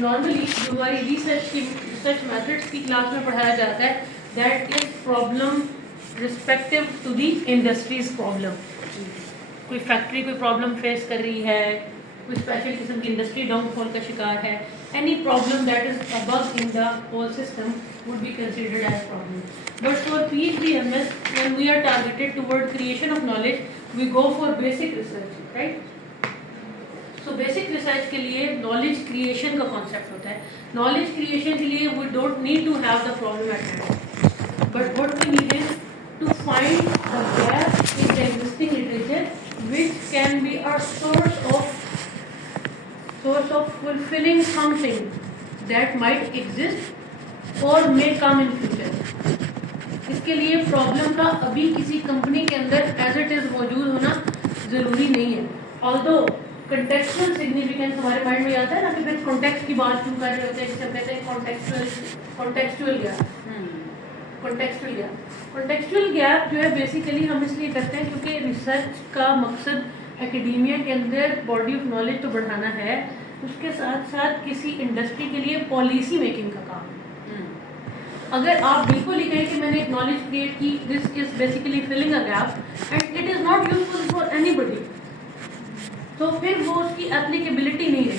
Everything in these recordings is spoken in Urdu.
نارملی جو ہماری ریسرچ میتھڈس کی کلاس میں پڑھایا جاتا ہے that is problem respective to the industries problem. کوئی فیکٹری کوئی پرابلم فیس کر رہی ہے, کوئی اسپیشل قسم کی انڈسٹری ڈاؤن فال کا شکار ہے, any problem that is above in the whole system would be considered as problem. But for PhD MS, when we are targeted toward creation of knowledge, we go for basic research, right? So basic research کے لیے knowledge creation کا concept ہوتا ہے. Knowledge creation کے لیے we don't need to have the problem at hand. But what we need is to find the gap in the existing literature which can be a source of fulfilling something that might exist اور may come in future. اس کے لیے پرابلم کا ابھی کسی کمپنی کے اندر ایز اٹ از موجود ہونا ضروری نہیں ہے. although contextual significance ہمارے مائنڈ میں آتا ہے نا کہ پھر کانٹیکسٹ کی بات کیوں کر رہے ہوتے ہیں, جسے ہم کہتے ہیں contextual gap جو ہے بیسیکلی ہم اس لیے کرتے ہیں کیونکہ ریسرچ کا مقصد اکیڈیمیا کے اندر باڈی آف نالج تو بڑھانا ہے, اس کے ساتھ ساتھ کسی انڈسٹری کے لیے پالیسی میکنگ کا کام ہے. اگر آپ بالکل ہی کہیں کہ میں نے ایک نالج کریٹ کی, this is basically filling a gap and it is not useful for anybody, تو پھر وہ اس کی اپلیکیبلٹی نہیں رہے گی.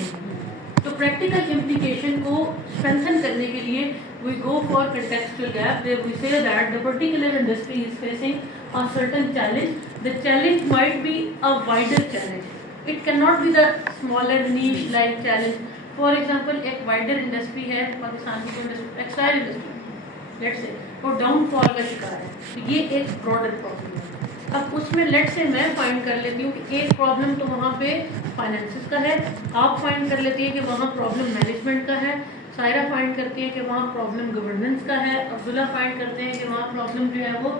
تو پریکٹیکل امپلیکیشن کو اسٹرینتھن کرنے کے لیے we go for contextual gap where we say that the particular industry is facing a certain challenge. The challenge might be a wider challenge. It cannot be the smaller niche like challenge. For example, ایک wider industry ہے پاکستان کی ٹیکسٹائل انڈسٹری, لیٹ سے وہ ڈاؤن فال کا شکار ہے, تو یہ ایک براڈر پرابلم ہے. اب اس میں لیٹ سے میں فائنڈ کر لیتی ہوں کہ ایک پرابلم تو وہاں پہ فائنینسز کا ہے, آپ فائنڈ کر لیتی ہیں کہ وہاں پرابلم مینجمنٹ کا ہے, سائرہ فائنڈ کرتی ہے کہ وہاں پرابلم گورننس کا ہے, عبداللہ فائنڈ کرتے ہیں کہ وہاں پرابلم جو ہے وہ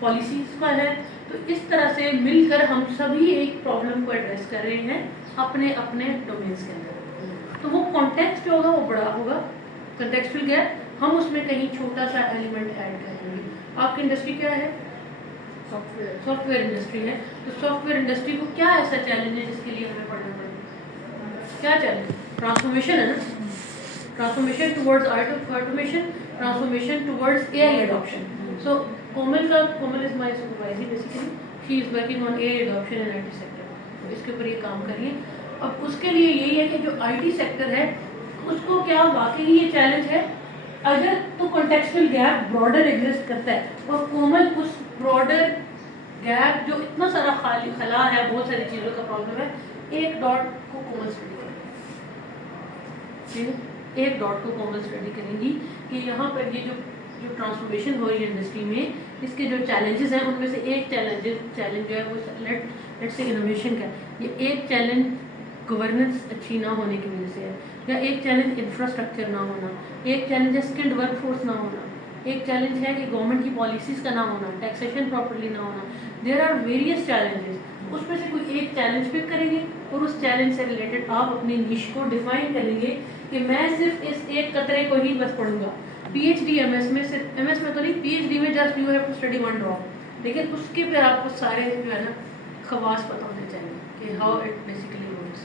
پالیسیز کا ہے. تو اس طرح سے مل کر ہم سبھی ایک پرابلم کو ایڈریس کر رہے ہیں اپنے اپنے ڈومینس کے اندر. تو وہ کانٹیکسٹ جو ہوگا وہ بڑا ہوگا, کنٹیکسچوئل گیپ, ہم اس میں کہیں چھوٹا سا ایلیمنٹ ایڈ کریں گے. آپ کی انڈسٹری کیا ہے؟ سافٹ ویئر انڈسٹری ہے. تو سافٹ ویئر انڈسٹری کو کیا ایسا چیلنج ہے جس کے لیے ہمیں پڑھنا پڑے گا؟ کیا چیلنج؟ ٹرانسفارمیشن ہے نا, transformation towards automation, transformation towards a I adaption. So Komal is my supervisor basically, she is working on a I adaption in I T sector. تو اس کے اوپر یہ کام کریے. اب اس کے لیے یہی ہے کہ جو آئی ٹی سیکٹر ہے اس کو کیا واقعی یہ چیلنج ہے؟ اگر تو کنٹیکسچوئل گیپ براڈر ایگزسٹ کرتا ہے, اور کومل اس براڈر گیپ جو اتنا سارا خلا ہے, بہت ساری چیزوں کا پرابلم ہے, ایک ڈاٹ کو کومل اسٹڈی کریں گی, ایک ڈاٹ کو کومل اسٹڈی کریں گی کہ یہاں پر یہ جو ٹرانسفارمیشن ہو رہی ہے انڈسٹری میں, اس کے جو چیلنجز ہیں ان میں سے ایک چیلنج جو ہے وہ لیٹ سے انوویشن کا ہے, یہ ایک چیلنج گورننس اچھی نہ ہونے کی وجہ سے ہے, یا ایک چیلنج انفراسٹرکچر نہ ہونا, ایک چیلنج ہے اسکلڈ ورک فورس نہ ہونا, ایک چیلنج ہے کہ گورنمنٹ کی پالیسیز کا نہ ہونا, ٹیکسیشن پراپرلی نہ ہونا. دیر آر ویریس چیلنجز, اس میں سے کوئی ایک چیلنج پک کریں گے اور اس چیلنج سے ریلیٹڈ آپ اپنی نیش کو ڈیفائن کریں گے کہ میں صرف اس ایک قطرے کو ہی بس پڑھوں گا. P H D M S میں صرف ایم ایس میں تو نہیں, پی ایچ ڈی میں just you have to study one drop, لیکن اس کے پہ آپ کو سارے جو ہے نا خواص پتہ ہونے چاہیے کہ how it basically works.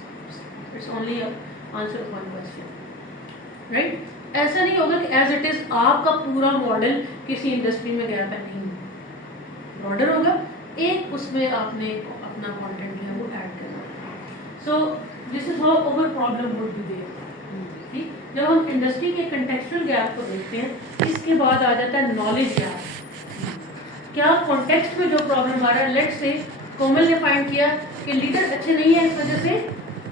It's only answer of one question, right. ایسا نہیں ہوگا کہ ایز اٹ از آپ کا پورا ماڈل کسی انڈسٹری میں گیا ہے, نہیں, براڈر ہوگا, ایک اس میں آپ نے اپنا کانٹینٹ جو ہے وہ ایڈ کرنا. So this is how our problem would be there. ٹھیک, جب ہم انڈسٹری کے کنٹیکسچوئل گیپ کو دیکھتے ہیں, اس کے بعد آ جاتا ہے نالج گیپ. کیا کانٹیکسٹ میں جو پرابلم آ رہا ہے, لیٹ سے کومل نے فائنڈ کیا کہ لیڈر اچھے نہیں ہیں, اس وجہ سے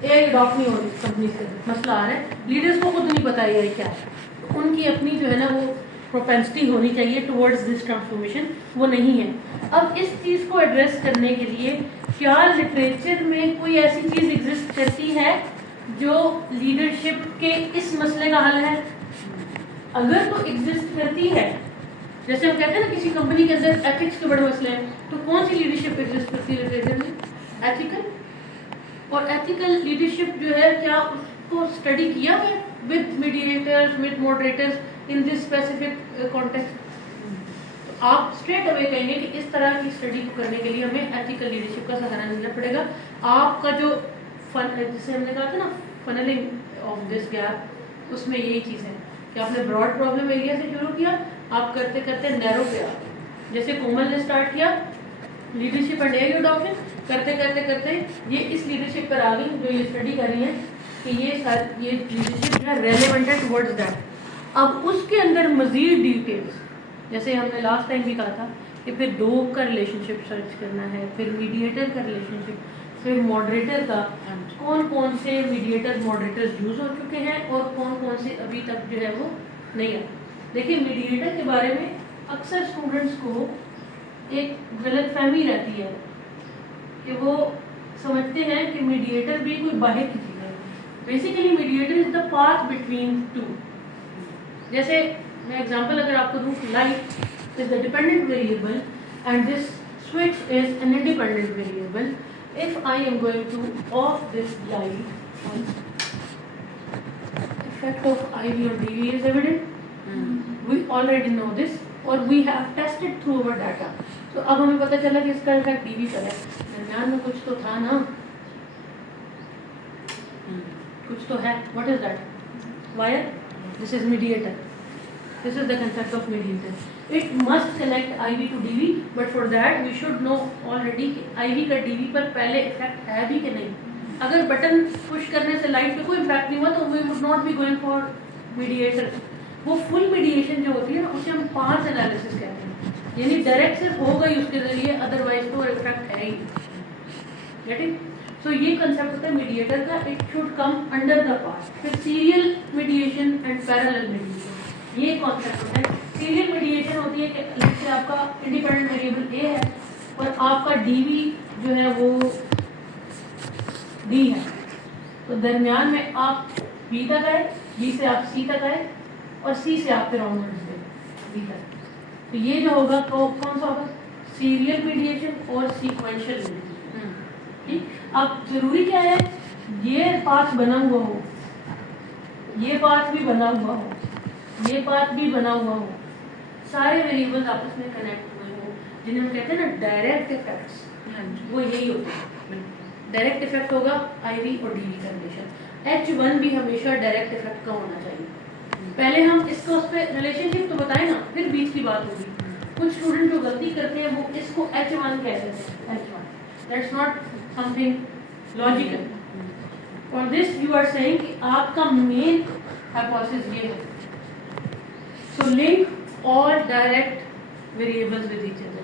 اے آئی اڈاپٹ نہیں ہو رہی کمپنی سے, مسئلہ آ رہا ہے, لیڈرس کو خود نہیں پتا اے آئی کیا ہے, ان کی اپنی جو ہے نا وہ پروپینسٹی ہونی چاہیے ٹورڈز دس ٹرانسفارمیشن, وہ نہیں ہے. اب اس چیز کو ایڈریس کرنے کے لیے کیا لٹریچر میں کوئی ایسی چیز ایگزسٹ کرتی ہے جو لیڈرشپ کے اس مسئلے کا حل ہے؟ اگر تو ایگزسٹ کرتی ہے, جیسے ہم کہتے ہیں نا کسی کمپنی کے اندر ایتھکس کے بڑے مسئلے ہیں, تو کون سی لیڈرشپ ایگزسٹ کرتی ہے لٹریچر میں؟ ایتھیکل. اور ایتھیکل لیڈرشپ جو ہے کیا اس کو اسٹڈی کیا ہے with mediators, with moderators in this specific context. تو آپ اسٹریٹ اوے کہیں گے کہ اس طرح کی اسٹڈی کو کرنے کے لیے ہمیں ایتھیکل لیڈرشپ کا سہارا لینا پڑے گا. آپ کا جو فن جسے ہم نے کہا تھا نا فنلنگ آف دس گیپ اس میں یہی چیز ہے کہ آپ نے براڈ پرابلم ایریا سے شروع کیا, آپ کرتے کرتے نیرو پہ آ گئے. جیسے کومل نے اسٹارٹ کیا لیڈرشپ اینڈ ایئر اڈاپشن, کرتے کرتے کرتے یہ اس لیڈرشپ پر آ گئی جو یہ اسٹڈی کر رہی ہیں کہ یہ لیڈرشپ جو ہے ریلیونٹ ہے ٹورڈز دیٹ. اب اس کے اندر مزید ڈیٹیلس, جیسے ہم نے لاسٹ ٹائم بھی کہا تھا کہ پھر 2 کا ریلیشن شپ سرچ کرنا ہے, پھر میڈیٹر کا ریلیشن شپ, پھر ماڈریٹر کا, کون کون سے میڈیٹر ماڈریٹر یوز ہو چکے ہیں اور کون کون سے ابھی تک جو ہے وہ نہیں آئے. دیکھیے میڈیٹر کے بارے میں اکثر اسٹوڈنٹس کو ایک غلط فہمی رہتی ہے کہ وہ سمجھتے ہیں کہ میڈیٹر بھی کوئی باہر کی چیز ہے. Basically mediator is the path between two. جیسے میں ایگزامپل اگر آپ کو دوں, light is the dependent variable and this switch is an independent variable. If I am going to off this light, effect of IV on DV is evident. We already know this or we have tested through our data. So اب ہمیں پتہ چلا کہ اس کا effect DV پر ہے. درمیان میں کچھ تو تھا نا, کچھ تو ہے. What is that? Wire. This is mediator. This is the concept of mediator. It must connect IV to DV, but for that we should know already کہ IV کا DV پر پہلے افیکٹ ہے بھی کہ نہیں. اگر بٹن پش کرنے سے لائٹ پہ کوئی امپیکٹ نہیں ہوا تو we would not be going for mediator. وہ فل میڈیشن جو ہوتی ہے نا اسے ہم 5 انالیسس کہتے ہیں, یعنی ڈائریکٹ صرف ہوگا ہی اس کے ذریعے, ادروائز تو افیکٹ ہے ہی. گیٹنگ؟ سو یہ کنسیپٹ ہوتا ہے میڈیٹر کا, it should come under the part. پھر serial mediation and parallel mediation, یہ کانسیپٹ ہوتا ہے. سیریل میڈیشن ہوتی ہے کہ جیسے آپ کا انڈیپینڈنٹ ویریبل اے ہے اور آپ کا ڈی وی جو ہے وہ ڈی ہے, تو درمیان میں آپ بی تک آئے, بی سے آپ سی تک آئے اور سی سے آپ پھر آنورڈز گئے بی تک. تو یہ جو ہوگا تو کون سا ہوگا, سیریل میڈیشن اور سیکوینشل میڈیشن. ٹھیک, اب ضروری کیا ہے یہ پاتھ بنا ہوا ہو, یہ پاتھ بھی بنا ہوا ہو, یہ پاتھ بھی بنا ہوا ہو, سارے ویریبلز آپس میں کنیکٹ ہوئے ہوں, جنہیں ہم کہتے ہیں نا ڈائریکٹ افیکٹس. وہ یہی ہوتے ہیں. ڈائریکٹ افیکٹ ہوگا آئی وی اور ڈی وی کا ریلیشن. H1 بھی ہمیشہ ڈائریکٹ افیکٹ کا ہونا چاہیے. پہلے ہم اس کو اس پہ ریلیشن شپ تو بتائیں نا, پھر بیچ کی بات ہوگی. کچھ اسٹوڈنٹ جو غلطی کرتے ہیں وہ اس کو H1 کہتے ہیں. H1 that's not something logical. For this you are seeing کہ آپ کا مین ہائپوتھیسس یہ ہے. So link all direct variables with each other.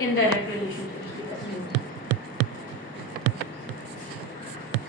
indirect relationships.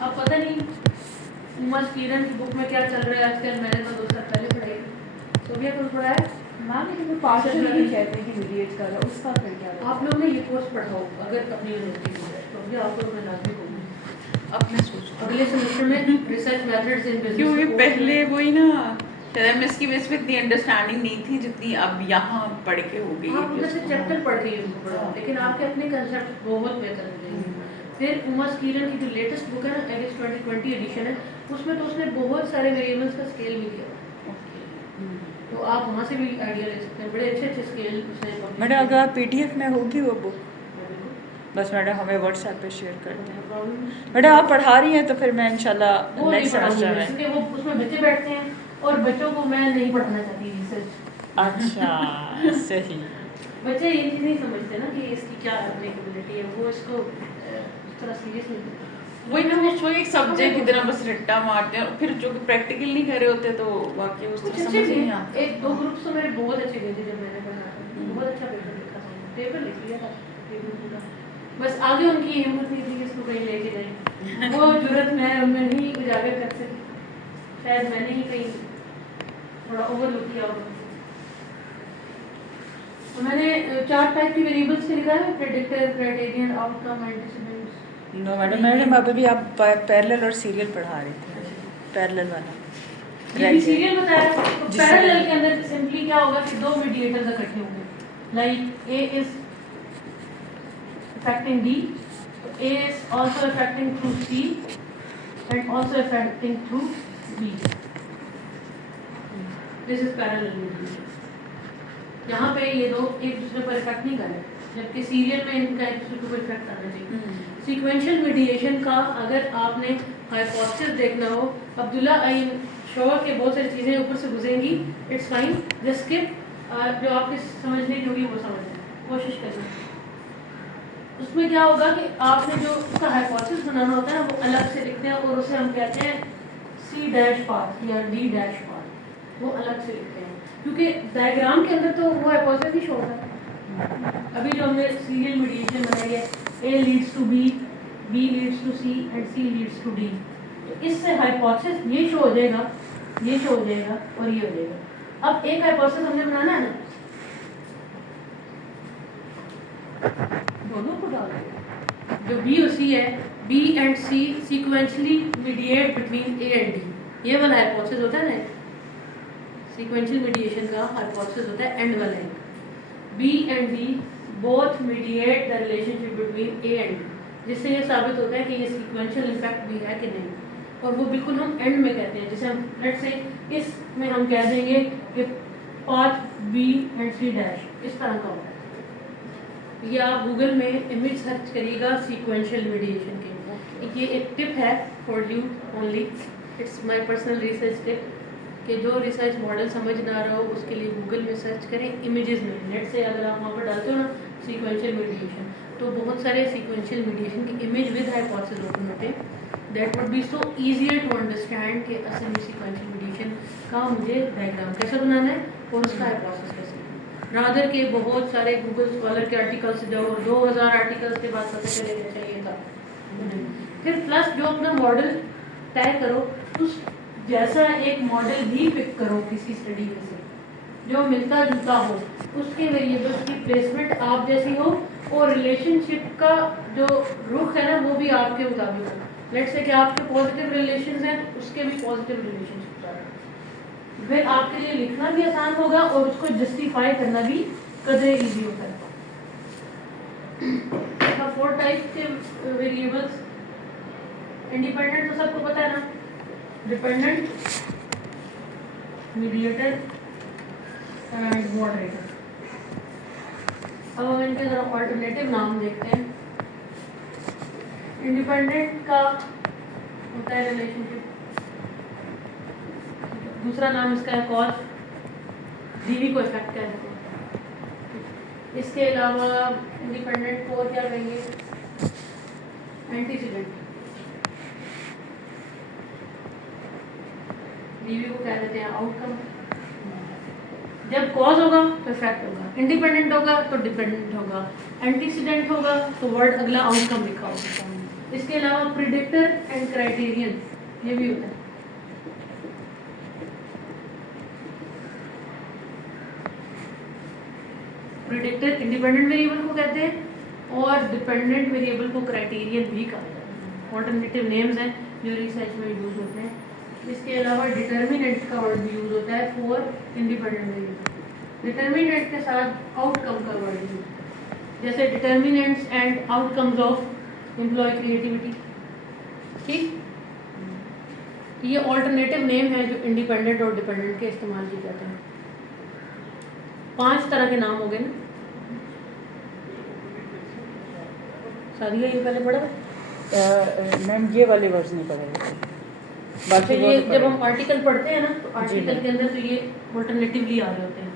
اب پتہ نہیں عمر کیرن کی بک میں کیا چل رہا ہے آج کل, میں نے تو 2 سال پہلے پڑھائی. صوفیہ کو پڑھا ہے میم, لیکن پارشل نہیں کہتے کہ میڈیٹ کر رہا, اس کا پھر کیا؟ آپ لوگ نے یہ کورس پڑھاؤ اگر اپنی یونیورسٹی میں, تو آپ کو میں لازمی ہوگی اپنے سوچ اگلے سیمسٹر میں ریسرچ میتھڈز ان بزنس. کیونکہ پہلے وہی نا ایم ایس کی بیس پہ اتنی انڈرسٹینڈنگ نہیں تھی جتنی اب یہاں پڑھ کے ہو گئی. آپ جیسے چیپٹر پڑھ رہی ہیں لیکن آپ کے اپنے کنسیپٹ بہت بہتر ہیں. پھر عمر کیرن کی جو لیٹسٹ بک ہے نا, ایگسٹ 2020 ایڈیشن ہے, اس میں تو اس نے بہت سارے ویریبلس کا اسکیل بھی دیا, تو آپ وہاں سے بھی آئیڈیا لے سکتے ہیں. بڑے اچھے اچھے اسکیل اس نے. میڈم اگر آپ پی ڈی ایف میں ہوگی وہ بک, بس میڈم ہمیں واٹس ایپ پہ شیئر کر دیں. میڈم آپ پڑھا رہی ہیں تو پھر میں انشاءاللہ نیکسٹ سیمسٹر میں, کیونکہ وہ اس میں بچے بیٹھتے ہیں اور بچوں کو میں نہیں پڑھانا چاہتی ریسرچ. اچھا صحیح. بچے یہ چیز نہیں سمجھتے نا کہ اس کی کیا اپلیکیبلٹی ہے, وہ اس کو اس طرح سیریس نہیں لیتے. وہی نا وہ ایک سبجیکٹ کی طرح بس رٹا مارتے ہیں, پھر جو کہ پریکٹیکل نہیں کر رہے ہوتے تو واقعی اس طرح سمجھ نہیں آتا. 1-2 گروپس تو میرے بہت اچھے گئے تھے جب میں نے پڑھا تھا, بہت اچھا پیپر لکھا تھا, پیپر لکھ لیا تھا پورا. بس آگے ان کی ہمت نہیں تھی کہ اس کو کہیں لے کے جائیں, وہ ضرورت میں نہیں اجاگر کر سکی. شاید میں نے ہی کہیں تھوڑا اوور لک کیا ہوگا. تو میں نے 4 ٹائپ کی ویریبلس کے لکھا ہے, پریڈکٹر, کرائٹیرین, آؤٹ کم, اینٹیسیپینٹس. نو میڈم ابھی بھی آپ پیرلل اور سیریل پڑھا رہے تھے, پیرلل والا یہ بھی سیریل بتایا. پیرلل کے اندر سمپلی کیا ہوگا کہ 2 میڈیٹرز اکٹھے ہوں گے, like a is affecting D, A is also affecting through C and also affecting through B. This is parallel mediation. یہاں پہ یہ دو ایک دوسرے پر افیکٹ نہیں کر رہے, جبکہ سیریل میں ان کا ایک دوسرے کے اوپر افیکٹ آنا چاہیے. سیکوینشل میڈیشن کا اگر آپ نے ہائپوتھیسس دیکھنا ہو، عبداللہ عین شور کے بہت ساری چیزیں اوپر سے گزریں گی، اٹس فائن، جسٹ اسکپ، جو آپ کے سمجھنے کی ہوگی وہ سمجھ لیں، کوشش کریں. اس میں کیا ہوگا کہ آپ نے جو اس کا ہائپوتھیسس بنانا ہوتا ہے وہ الگ سے لکھتے ہیں، اور اسے ہم کہتے ہیں سی ڈیش پاتھ یا ڈی ڈیش پاتھ، وہ الگ سے لکھتے ہیں کیونکہ ڈائیگرام کے اندر تو وہ ہائپوتھیسس ہی شو ہوتا ہے. ابھی جو ہم نے سیریل میڈیشن بنائی ہے، A leads to B, B leads to C and C leads to D, تو اس سے ہائپوتھیسس یہ شو ہو جائے گا، یہ شو ہو جائے گا اور یہ ہو جائے گا. اب ایک ہائپوتھیسس ہم نے بنانا ہے نا، دونوں کو ڈال دیں. جو بی اور سی ہے، B and C sequentially mediate between A and D, یہ والا ہائپوتھیسس ہوتا ہے نا. سیکوینشل میڈیشن کا ہائپوتھیسس ہوتا ہے اینڈ والا ہے. B and D both mediate the relationship between A and D, جس سے یہ ثابت ہوتا ہے کہ یہ سیکوینشل افیکٹ بھی ہے کہ نہیں. اور وہ بالکل ہم اینڈ میں کہتے ہیں، جیسے ہم لیٹ سے اس میں ہم کہہ دیں گے کہ path B and C dash, اس طرح کا ہوتا ہے. یا گوگل میں امیج سرچ کریے گا سیکوینشل میڈیشن کے. یہ ایک ٹپ ہے for you only, it's my personal research tip, کہ جو ریسرچ ماڈل سمجھ نہ رہا ہو اس کے لیے گوگل میں سرچ کریں امیجز میں. نیٹ سے اگر آپ وہاں پر ڈالتے ہو نا سیکوینشل میڈیشن، تو بہت سارے سیکوینشل میڈیشن کے امیج ود ہائپوتھیسس اوپن ہوتے ہیں. That would be so easier to understand کہ اصل میں سیکوینشل میڈیشن کا مجھے ڈائیگرام کیسے بنانا ہے اور اس کا ہائپوتھیسس کیسے، رادر کے بہت سارے گوگل اسکالر کے آرٹیکل سے جاؤ، 2000 آرٹیکلس کے بعد پتہ چلے گا چاہیے تھا. پھر پلس جو اپنا ماڈل طے کرو، اس جیسا ایک ماڈل بھی پک کرو کسی اسٹڈی میں سے جو ملتا جلتا ہو، اس کے ویریبلس کی پلیسمنٹ آپ جیسی ہو، اور ریلیشن شپ کا جو رخ ہے نا وہ بھی آپ کے مطابق ہو. لیٹ سے کہ آپ کے پازیٹیو ریلیشنز ہیں، اس کے بھی پازیٹیو ریلیشن شپ آ رہے ہیں، پھر آپ کے لیے لکھنا بھی آسان ہوگا اور اس کو جسٹیفائی کرنا بھی قدرے ایزی ہوتا ہے. 4 ٹائپس کے ویریبلس، انڈیپینڈنٹ تو سب کو پتا ہے نا، ڈیپینڈنٹ، میڈیٹر اینڈ ماڈریٹر. اب ہم ان کے ذرا آلٹرنیٹیو نام دیکھتے ہیں. انڈیپینڈنٹ کا ہوتا ہے ریلیشن شپ، دوسرا نام اس کا ہے کاز، ڈی وی کو افیکٹ کہہ دیتے ہیں. اس کے علاوہ انڈیپینڈنٹ کو کیا کہیں گے، اینٹیسیڈنٹ، ڈی وی کو کہہ دیتے ہیں آؤٹ کم. جب کاز ہوگا تو افیکٹ ہوگا، انڈیپینڈنٹ ہوگا تو ڈیپینڈنٹ ہوگا، اینٹیسیڈنٹ ہوگا تو ورڈ اگلا آؤٹ کم لکھا ہوگا. اس کے علاوہ پریڈکٹر اینڈ کرائٹیرین یہ بھی ہوتا ہے. پریڈکٹر انڈیپینڈنٹ ویریبل کو کہتے ہیں اور ڈیپینڈنٹ ویریبل کو کرائٹیرین بھی کہا جاتا ہے. آلٹرنیٹیو نیمز ہیں جو ریسرچ میں یوز ہوتے ہیں. اس کے علاوہ ڈیٹرمیننٹ کا ورڈ بھی یوز ہوتا ہے فور انڈیپینڈنٹ ویریبل. ڈیٹرمیننٹ کے ساتھ آؤٹ کم کا ورڈ یوز ہوتا ہے، جیسے determinants and outcomes of employee creativity. ٹھیک، یہ آلٹرنیٹیو نیم ہے جو انڈیپینڈنٹ اور ڈیپینڈنٹ کے استعمال کیے جاتے ہیں. 5 طرح کے نام ہو گئے نا. سادیہ یہ پہلے پڑھا میم، یہ والے ورڈز نہیں پڑھے. باقی یہ جب ہم آرٹیکل پڑھتے ہیں نا تو آرٹیکل کے اندر تو یہ آلٹرنیٹیولی آ رہے ہوتے ہیں.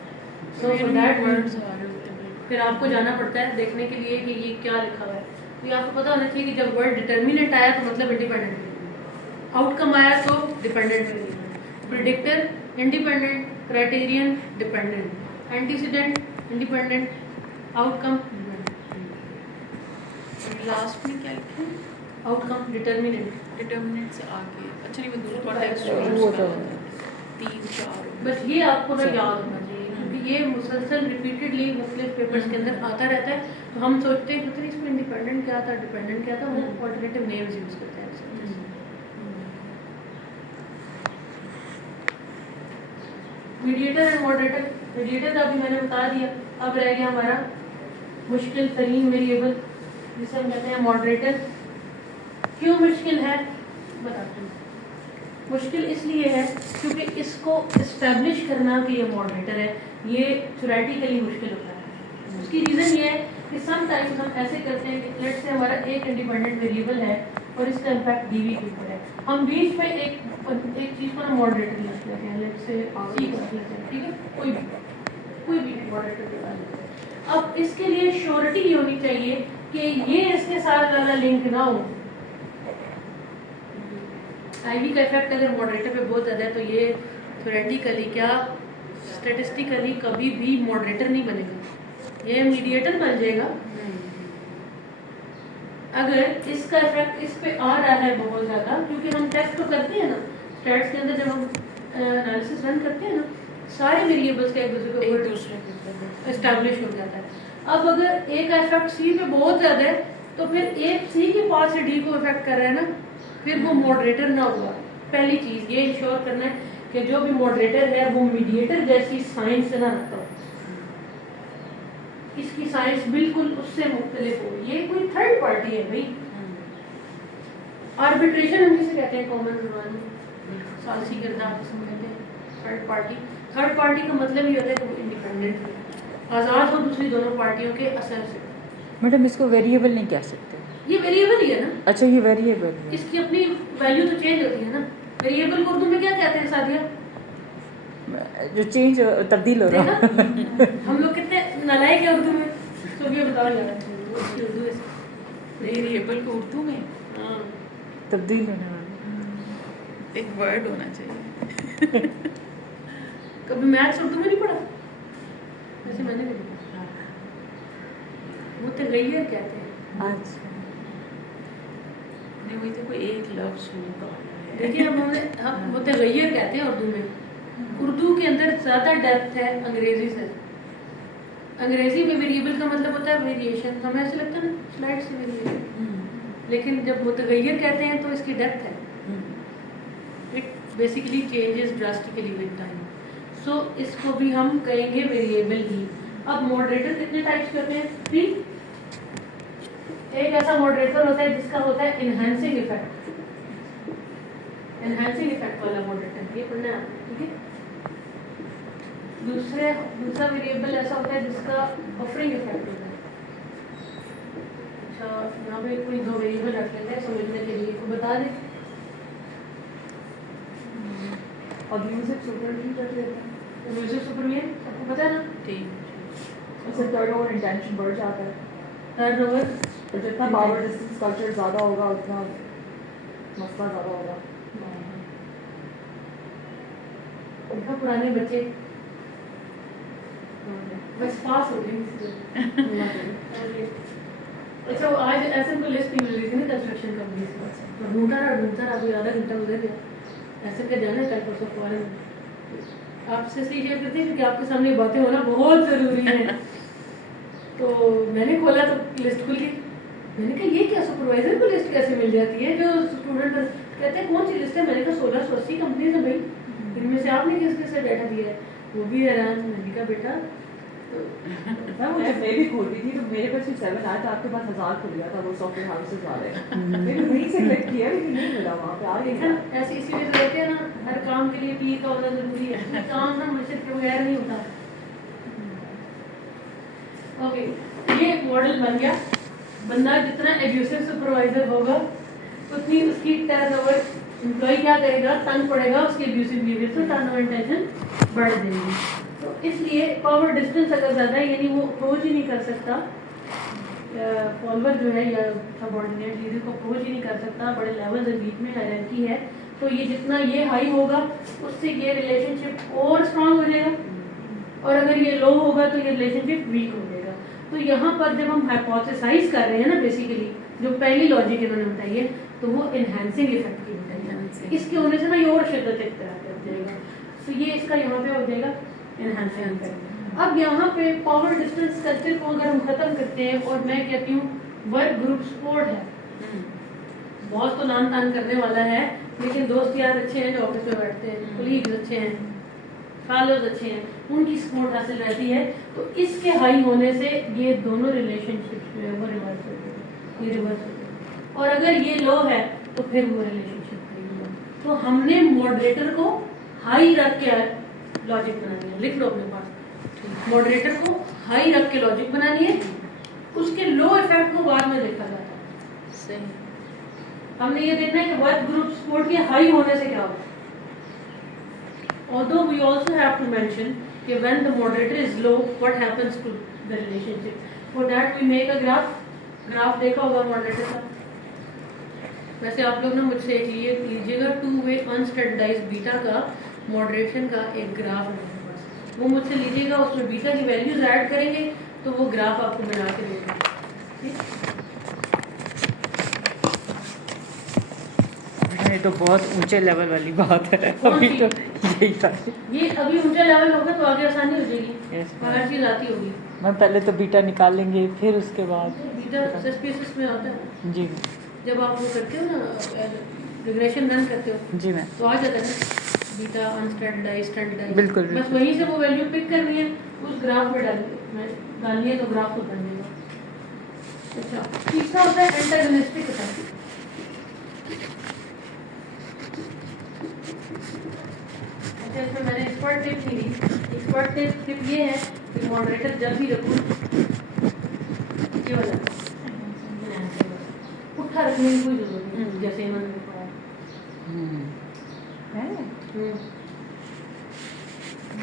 سو فور دیٹ ورڈز پھر آپ کو جانا پڑتا ہے دیکھنے کے لیے کہ یہ کیا لکھا ہوا ہے. تو یہ آپ کو پتا ہونا چاہیے کہ جب ورڈ ڈیٹرمیننٹ آیا تو مطلب انڈیپینڈنٹ ویریبل، آؤٹ کم آیا تو dependent variable, predictor independent, criterion dependent, antecedent independent, out کم لاسٹ میں کیا لکھیں، آؤٹ کم ڈیٹرمیننٹ، ڈیٹرمنٹ سے آگے. اچھا نہیں، میں دوسرا ٹیکسٹ 3-4 بس یہ آپ کو نا یاد ہونا چاہیے کیونکہ یہ مسلسل ریپیٹڈلی مختلف پیپرز کے اندر آتا رہتا ہے. تو ہم سوچتے ہیں کہ اس میں انڈیپینڈنٹ کیا تھا، ڈیپینڈنٹ کیا تھا، وہ آلٹرنیٹیو نیمز یوز کرتے ہیں. Mediator and moderator. میڈیٹر کا بھی میں نے بتا دیا. اب رہ گیا ہمارا مشکل ترین ویریبل جسے ہم کہتے ہیں ماڈریٹر. کیوں مشکل ہے بتاتے ہیں. مشکل اس لیے ہے کیونکہ اس کو اسٹیبلش کرنا کہ یہ ماڈریٹر ہے یہ تھیوریٹیکلی مشکل ہوتا ہے. اس کی ریزن یہ ہے کہ سم ٹائمز ہم ایسے کرتے ہیں کہ لیٹ سے ہمارا ایک انڈیپینڈنٹ ویریبل ہے اور اس کا امپیکٹ ڈی وی کے اوپر ہے, ہم بیچ میں ایک چیز کو نا ماڈریٹر رکھ لیتے ہیں, لیٹ سے سی کو رکھ لیتے ہیں, ٹھیک ہے, کوئی بھی ماڈریٹر لگا لیتے ہیں. اب اس کے لیے شیورٹی یہ ہونی چاہیے کہ یہ اس کے ساتھ زیادہ لنک نہ ہو. آئی وی کا افیکٹ اگر ماڈریٹر پہ بہت زیادہ ہے تو یہ تھیوریٹیکلی کیا اسٹیٹسٹیکلی کبھی بھی ماڈریٹر نہیں بنے گا, یہ میڈیٹر بن جائے گا. اگر اس کا افیکٹ اس پہ آ رہا ہے بہت زیادہ, کیونکہ ہم ٹیسٹ تو کرتے ہیں نا اسٹیٹس کے اندر, جب ہم انالیسس رن کرتے ہیں نا سارے ویریبلس کا ایک دوسرے کے اسٹیبلش ہو جاتا ہے. اب اگر اے کا افیکٹ سی پہ بہت زیادہ ہے تو پھر اے سی کے پاس سے ڈی کو افیکٹ کر رہا ہے نا, پھر وہ ماڈریٹر نہ ہوگا. پہلی چیز یہ انشور کرنا ہے کہ جو بھی ماڈریٹر ہے وہ میڈیٹر جیسی سائنس سے نہ رکھتا ہو, اس کی سائنس بالکل اس سے مختلف ہو. یہ کوئی تھرڈ پارٹی ہے بھائی. آربیٹریشن ہم کسے کہتے ہیں کامن زبان میں, ثالثی کردار جسے کہتے ہیں. تھرڈ پارٹی, تھرڈ پارٹی کا مطلب یہ ہوتا ہے کہ وہ انڈیپینڈنٹ ہے, آزاد ہو دوسری دونوں پارٹیوں کے اثر سے. میڈم اس کو ویریبل نہیں کہہ سکتے. یہ ویریبل ہی ہے نا. اچھا یہ ویریبل ہے, اس کی اپنی ویلیو تو چینج ہوتی ہے نا. ویریبل کو اردو میں کیا کہتے ہیں سادیہ؟ جو چینج تبدیل ہو رہا ہے. ہم لوگ کتنے نالائق ہیں اردو میں, تو یہ بتاؤ یار اردو ویریبل کو اردو میں تبدیل ہونے والا ایک ورڈ ہونا چاہیے. کبھی میتھس اردو میں نہیں پڑھا ویسے میں نے بھی پڑھا. متغیر کہتے ہیں. اچھا نہیں وہی تو کوئی ایک لفظ ہوگا. دیکھیے ہم متغیر کہتے ہیں اردو میں. اردو کے اندر زیادہ ڈیپتھ ہے انگریزی سے. انگریزی میں ویریبل کا مطلب ہوتا ہے ویریشن, ہمیں ایسے لگتا ہے نا سلائڈ سے ویریشن, لیکن جب متغیر کہتے ہیں تو اس کی ڈیپتھ ہے. It basically changes drastically with time. So اس کو بھی ہم کہیں گے ویریبل ہی. اب ماڈریٹر کتنے ٹائپس کرتے ہیں؟ 3. ایک ایسا ماڈریٹر ہوتا ہے جس کا ہوتا ہے انہینسنگ افیکٹ. انہینسنگ افیکٹ والا ماڈریٹر یہ پڑھنا ہے آپ نے, ٹھیک ہے. دوسرا ویریبل ایسا ہوتا ہے جس کا بفرنگ افیکٹ ہوتا ہے. اچھا یہاں پہ کوئی 2 ویریبل رکھ لیتے ہیں سمجھنے کے لیے, کو بتا دیں. ابیوزو سپرمین کر دیتے ہیں. ابیوزو سپرمین سب کو پتا ہے نا. ٹھیک اس سے ٹرن اوور انٹینشن بڑھ جاتا ہے. ٹرن اوور, اور جتنا پاور ڈسٹینس کلچر زیادہ ہوگا اتنا مسئلہ زیادہ ہوگا. دیکھا پرانے بچے بس پاس ہو گئے. اچھا وہ آج ایسے کو لسٹ نہیں مل رہی تھی نا کنسٹرکشن کمپنی سے, ڈھونڈا رہا ابھی آدھا گھنٹہ گزر گیا. ایسے کا جانا ہے کل پرسوں فوراً آپ سے شیئر کرتے ہیں کیونکہ آپ کے سامنے باتیں ہونا بہت ضروری ہے. تو میں نے کھولا تو لسٹ کھل گئی. میں نے کہا یہ کیا سپروائزر کو لسٹ کیسے مل جاتی ہے, جو اسٹوڈنٹ کہتے ہیں کون سی لسٹ ہے. میں نے کہا 1680 کمپنیز ہیں بھائی, ان میں سے آپ نے کس کس سے ڈیٹا دیا ہے. وہ بھی حیران. میں نے کہا بیٹا میم جب میں بھی کھول رہی تھی تو میرے پاس بھی 7 آیا تھا, آپ کے پاس 1000 کھل گیا تھا. وہ سافٹ ویئر ہاؤسز والے میں نے وہیں سے کلک کیا لیکن نہیں ملا وہاں پہ. آ گیا ایسے اسی لیے رہتے ہیں نا, ہر کام کے لیے پی کا ہونا ضروری ہے. کام نا مرشد کے بغیر نہیں ہوتا. اوکے یہ ماڈل بن گیا. بندہ جتنا ایبیوسو سپروائزر ہوگا اتنی اس کی ٹرن اوور امپلائی کیا کرے گا, تنگ پڑے گا اس کے ایبیوسو بیہیویئر سے, ٹرن اوور انٹینشن بڑھ جائے گی. تو اس لیے پاور ڈسٹینس اگر زیادہ ہے یعنی وہ اپروچ ہی نہیں کر سکتا, فالوور جو ہے یا سبارڈینیٹ لیڈر کو اپروچ ہی نہیں کر سکتا, بڑے لیول سے بیچ میں ہائرارکی ہے, تو یہ جتنا یہ ہائی ہوگا اس سے یہ ریلیشن شپ اور اسٹرانگ ہو جائے گا, اور اگر یہ لو ہوگا تو یہ ریلیشن شپ ویک ہو جائے گا. تو یہاں پر جب ہم ہائپوتھیسائز کر رہے ہیں نا بیسیکلی جو پہلی لاجک انہوں نے بتائی ہے تو وہ انہینسنگ افیکٹ کی بتائی ہے. اس کے ہونے سے نا یہ اور شدت اختیار کر جائے گا. تو یہ اس کا یہاں پہ ہو جائے گا انہینسنگ افیکٹ. اب یہاں پہ پاور ڈسٹینس کلچر کو اگر ہم ختم کرتے ہیں, اور میں کہتی ہوں ورک گروپ سپورٹ ہے, بہت تو لان تان کرنے والا ہے لیکن دوست یار اچھے ہیں جو آفس میں بیٹھتے ہیں, کولیگز اچھے ہیں, فیلوز اچھے ہیں, ان کی سپورٹ حاصل رہتی ہے. تو اس کے ہائی ہونے سے یہ دونوں ریلیشن شپ جو ہے وہ ریورس ہو جائے گی, یہ ریورس ہو جائے گی. اور اگر یہ لو ہے تو پھر وہ ریلیشن شپ ہائی ہوگا. تو ہم نے ماڈریٹر کو ہائی رکھ کے لاجک بنانی ہے. لکھ لو اپنے پاس, ماڈریٹر کو ہائی رکھ کے لاجک بنانی ہے, اس کے لو افیکٹ کو بعد میں دیکھا جاتا ہے. صحیح. ہم نے یہ دیکھنا ہے کہ ورک گروپ سپورٹ کے ہائی ہونے سے کیا ہوتا ہے. Although we also have to mention that when the moderator is low, what happens to the relationship? For that we make a graph. Graph دیکھا ہوگا moderator کا. ویسے آپ لوگ نا مجھ سے ایک لیجیے گا 2-way unstandardized بیٹا کا ماڈریشن کا ایک گراف ہے میرے پاس. وہ مجھ سے لیجیے گا, اس میں بیٹا کی ویلیوز ایڈ کریں گے تو وہ گراف آپ کو بنا کے دے گا. یہ تو بہت اونچے لیول والی بات ہے. ابھی تو یہی تھا. یہ ابھی اونچا لیول ہوگا تو آگے آسانی ہو جائے گی, ہر چیز آتی ہوگی. میں پہلے تو بیٹا نکال لیں گے, پھر اس کے بعد بیٹا SPSS میں آتا ہے. جی جب آپ وہ کرتے ہو نا ریگریشن رن کرتے ہو جی میم. تو آ جاتا ہے نا بیٹا انسٹینڈرڈائز اسٹینڈرڈائز. بالکل بس وہیں سے وہ ویلیو پک کرنی ہے, اس گراف میں ڈالنی ہے تو گراف کو بن جائے گا. اچھا, تیسرا ہوتا ہے اینٹاگونسٹک افیکٹ. اچھا, اس میں میں نے ایکسپرٹ ٹپ نہیں لی. ایکسپرٹ ٹپ یہ ہے کہ ماڈریٹر جب بھی رکھوں یہ والا اٹھا رکھنے کی کوئی ضرورت نہیں, جیسے انہوں نے پڑھا.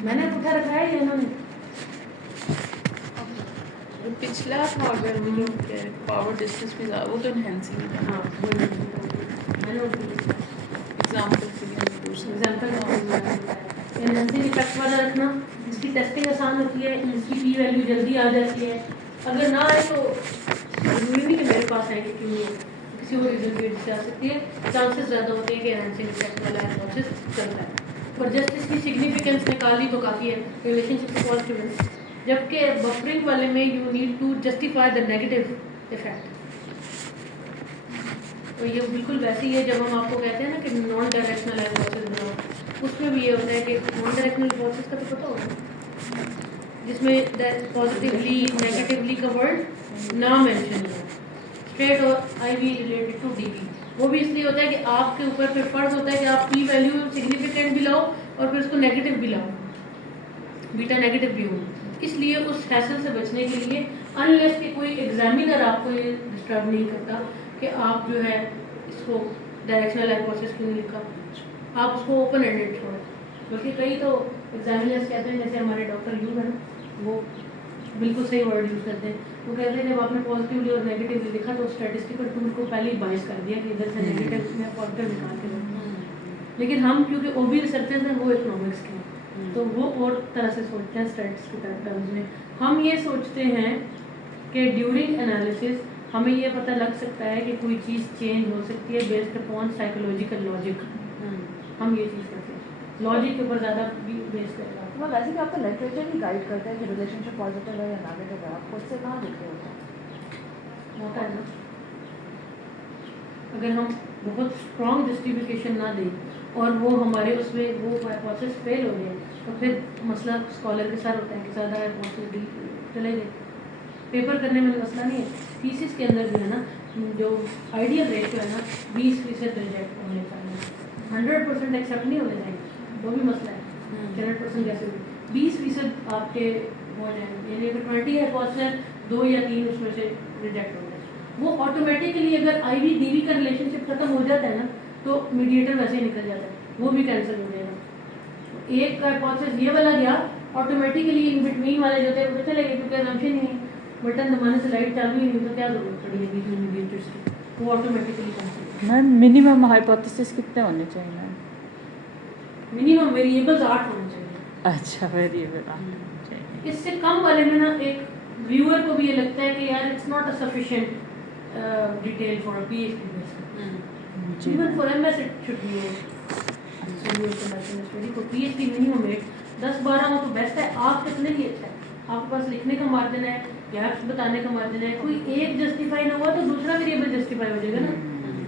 میں نے اٹھا رکھا ہے یا انہوں نے؟ پچھلا تھا اگر وہ جو پاور ڈسٹینس بھی زیادہ, وہ تو انہینسنگ ہے. ہاں میں نے ایگزامپل کے لیے ایگزامپل انہینسنگ افیکٹ والا رکھنا, اس کی ٹیسٹنگ آسان ہوتی ہے, اس کی پی ویلیو جلدی آ جاتی ہے. اگر نہ آئے تو ضروری نہیں کہ میرے پاس آئے گی, کیوں نہیں ہے, کسی اور ریزن کی وجہ سے آ سکتی ہے. چانسز زیادہ ہوتے ہیں کہ انہینسنگ افیکٹ والا پروسیس چلتا ہے. اور جسٹ اس کی سگنیفیکینس نکالی تو کافی ہے, ریلیشن شپ سے پازیٹیو ہے. جبکہ بفرنگ والے میں you need to justify the negative effect. تو یہ بالکل ویسے ہی ہے جب ہم آپ کو کہتے ہیں نا کہ نان ڈائریکشنل ہائپوتھیسس بناؤ, اس میں بھی یہ ہوتا ہے کہ نان ڈائریکشنل ہائپوتھیسس کا تو پتہ ہوگا جس میں پازیٹیولی نیگیٹیولی کا ورڈ نہ مینشن ہو, اسٹریٹ اور آئی وی ریلیٹڈ ٹو ڈی بی. وہ بھی اس لیے ہوتا ہے کہ آپ کے اوپر پھر فرض ہوتا ہے کہ آپ پی ویلیو سگنیفیکینٹ بھی لاؤ اور پھر اس کو نیگیٹو بھی لاؤ, بیٹا نیگیٹو بھی ہو. اس لیے اس حیثل سے بچنے کے لیے انلیس کہ کوئی ایگزامینر آپ کو یہ ڈسٹرب نہیں کرتا کہ آپ جو ہے اس کو ڈائریکشنل ہائپوتھیسس کیوں نہیں لکھا, آپ اس کو اوپن اینڈڈ چھوڑیں. بلکہ کئی تو ایگزامینرس کہتے ہیں, جیسے ہمارے ڈاکٹر یو ہے نا, وہ بالکل صحیح ورڈ یوز کرتے ہیں. وہ کہتے ہیں جب آپ نے پازیٹیولی اور نیگیٹیولی لکھا تو اسٹیٹسٹیکل ٹول کو پہلے ہی بائس کر دیا کہ ادھر سے نیگیٹو میں پازیٹیو نکال کے دوں. لیکن ہم کیونکہ او بی ریسرچرز ہیں, وہ اکنامکس کے ہیں, تو وہ اور طرح سے سوچتے ہیں اسٹیٹسٹیکل ٹرمز میں. ہم یہ سوچتے ہیں کہ ڈیورنگ انالیسس ہمیں یہ پتہ لگ سکتا ہے کہ کوئی چیز چینج ہو سکتی ہے بیسڈ اپون سائیکولوجیکل لاجک. ہم یہ چیز کرتے ہیں, لاجک کے اوپر زیادہ بھی بیس کرتا ہے. وہ ویسے کہ آپ کا لٹریچر ہی گائڈ کرتا ہے کہ ریلیشن شپ پازیٹیو ہے یا نیگیٹو ہے, آپ خود سے کہاں دیکھتے ہوتا ہے نا. اگر ہم بہت اسٹرانگ جسٹیفیکیشن نہ دیں اور وہ ہمارے اس میں وہ ہائپوتھیسس فیل ہو جائے تو پھر مسئلہ اسکالر کے ساتھ ہوتا ہے کہ زیادہ ہائپوتھیسس چلے گئے. پیپر کرنے میں مسئلہ نہیں ہے, تھیسس کے اندر جو ہے نا, جو آئیڈیل ریشو ہے نا 20% ریجیکٹ ہونے چاہیے, 100% ایکسیپٹ نہیں ہونے چاہیے. وہ بھی مسئلہ ہے 100% کیسے ہوگی, 20% آپ کے ہو جائیں, یعنی اگر 20 ہائپوتھیسس 2 یا 3 اس میں سے ریجیکٹ ہو جائے, وہ آٹومیٹکلی اگر آئی وی ڈی وی کا ریلیشن شپ ختم ہو جاتا ہے نا تو میڈیٹر ویسے ہی نکل جاتا ہے, وہ بھی کینسل ہو جائے گا. ایک کا ہائپوتھیسس یہ والا گیا, آٹومیٹکلی ان بٹوین والے جو تھے وہ چلے گئے, کیونکہ ایگزامپشن ہی نہیں, بٹن دبانے سے لائٹ چالو ہی نہیں, تو کیا ضرورت پڑی ہے بیچ میں میڈیٹرس کی, وہ آٹومیٹکلی کینسل. میم منیمم ہائپوتھیسس کتنے ہونے چاہیے میم؟ منیمم ویریبلز 8 ہونے چاہیے. اچھا ویریبل 8. اس سے کم والے میں نا ایک ویور کو بھی یہ لگتا ہے کہ یار it's not a sufficient detail for P H D base, even for M S it should be P H D minimum 8-10-12 ہو تو بیسٹ ہے. آپ کتنے لیے اچھا ہے, آپ کے پاس لکھنے کا مارجن ہے, گیپس بتانے کا مارجن ہے, کوئی ایک جسٹیفائی نہ ہوا تو دوسرا ویریبل جسٹیفائی ہو جائے گا نا,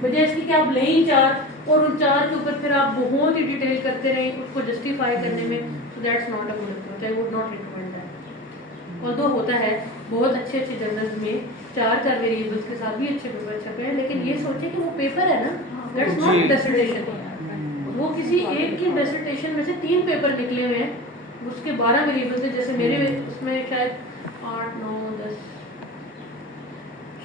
بجائے اس کی کہ آپ لیں 4 اور ان 4 کے اوپر پھر آپ بہت ہی ڈیٹیل کرتے رہیں اس کو جسٹیفائی کرنے میں. So that's not a good approach. I would not recommend that. Although ہوتا ہے بہت اچھے جرنلز میں 4 ویریبلس کے ساتھ بھی اچھے پیپر چھپے ہیں, لیکن یہ سوچیں کہ وہ پیپر ہے نا, that's not ڈسرٹیشن. وہ کسی ایک کی ڈسرٹیشن میں سے 3 پیپر نکلے ہوئے ہیں, اس کے 12 ویریبلس ہیں. جیسے میرے اس میں شاید 8-9-10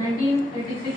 1986,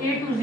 A to Z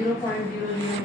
0.001।